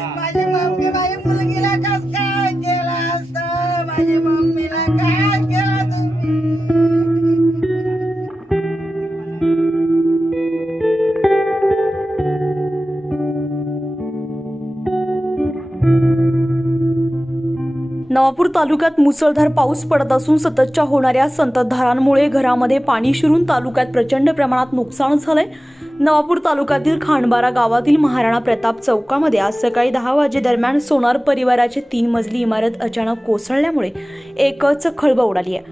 माझी मम्मी माझ्या मुलगीला कस काय केला असत? माझी मम्मीला काय नवापूर तालुक्यात मुसळधार पाऊस पडत असून सततच्या होणाऱ्या संततधारांमुळे घरामध्ये पाणी शिरून तालुक्यात प्रचंड प्रमाणात नुकसान झालंय. नवापूर तालुक्यातील खांडबारा गावातील महाराणा प्रताप चौकामध्ये आज सकाळी दहा वाजेदरम्यान सोनार परिवाराची तीन मजली इमारत अचानक कोसळल्यामुळे एकच खळबळ उडाली आहे.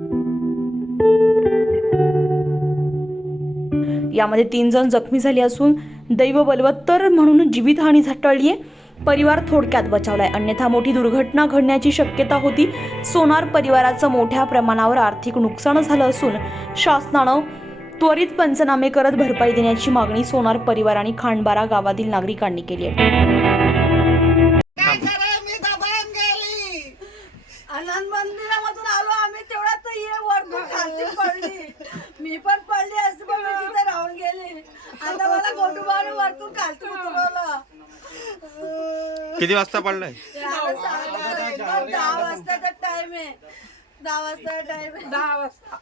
यामध्ये तीन जण जखमी झाले असून दैव बलवत्तर म्हणून जीवितहानी टळली आहे परिवार थोडक्यात बचावलाय. अन्यथा मोठी दुर्घटना घडण्याची शक्यता होती. सोनार परिवाराचं मोठ्या प्रमाणावर आर्थिक नुकसान झालं असून शासनानं त्वरित पंचनामे करत भरपाई देण्याची मागणी सोनार परिवार आणि खांडबारा गावातील नागरिकांनी केली आहे. मंदिरामधून आलो आम्ही तेवढ्यात ये वरतून खाली पडली. मी पण पडली असते पण मी तिथे राहून गेली. आता मला गोटूबाने वरतून उतरवलं. किती वाजता पडलाय? दहा वाजताचा टाइम आहे दहा वाजता टाइम आहे दहा वाजता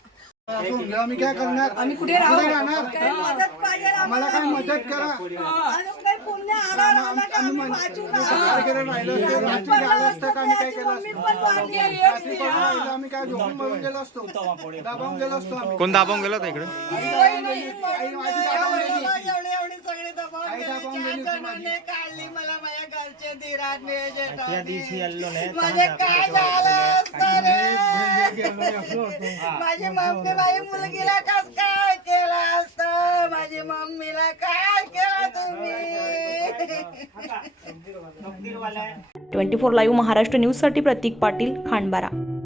आम्ही काय करणार? आम्ही कुठे राहणार काही मदत पाहिजे काय मदत करा. आणि काही पुण्य आला आला का? आम्ही वाचून राहिलं. असतं, रात्री आलं असतं का? आम्ही काय केलं असतं? पण वाढली रात्री पडून राहिलं, आम्ही काय झोपून मरून गेलो असतो? दाबावून गेलो असतो आम्ही. कोण दाबवून गेला होता इकडे? आई माझी दाबावून गेली. एवढी एवढी सगळी दबाण आई गेली. दाबावून चार गेली. होती माझी. जणांनी काढली. त्या दिवशी आलो नाही म्हणजे काय झालं असतं रे माझी मम्मी माझी मुलगीला कस काय केलं असतं माझी मम्मीला काय केलं तुम्ही ट्वेंटी फोर लाईव्ह महाराष्ट्र न्यूजसाठी प्रतीक पाटील खांडबारा.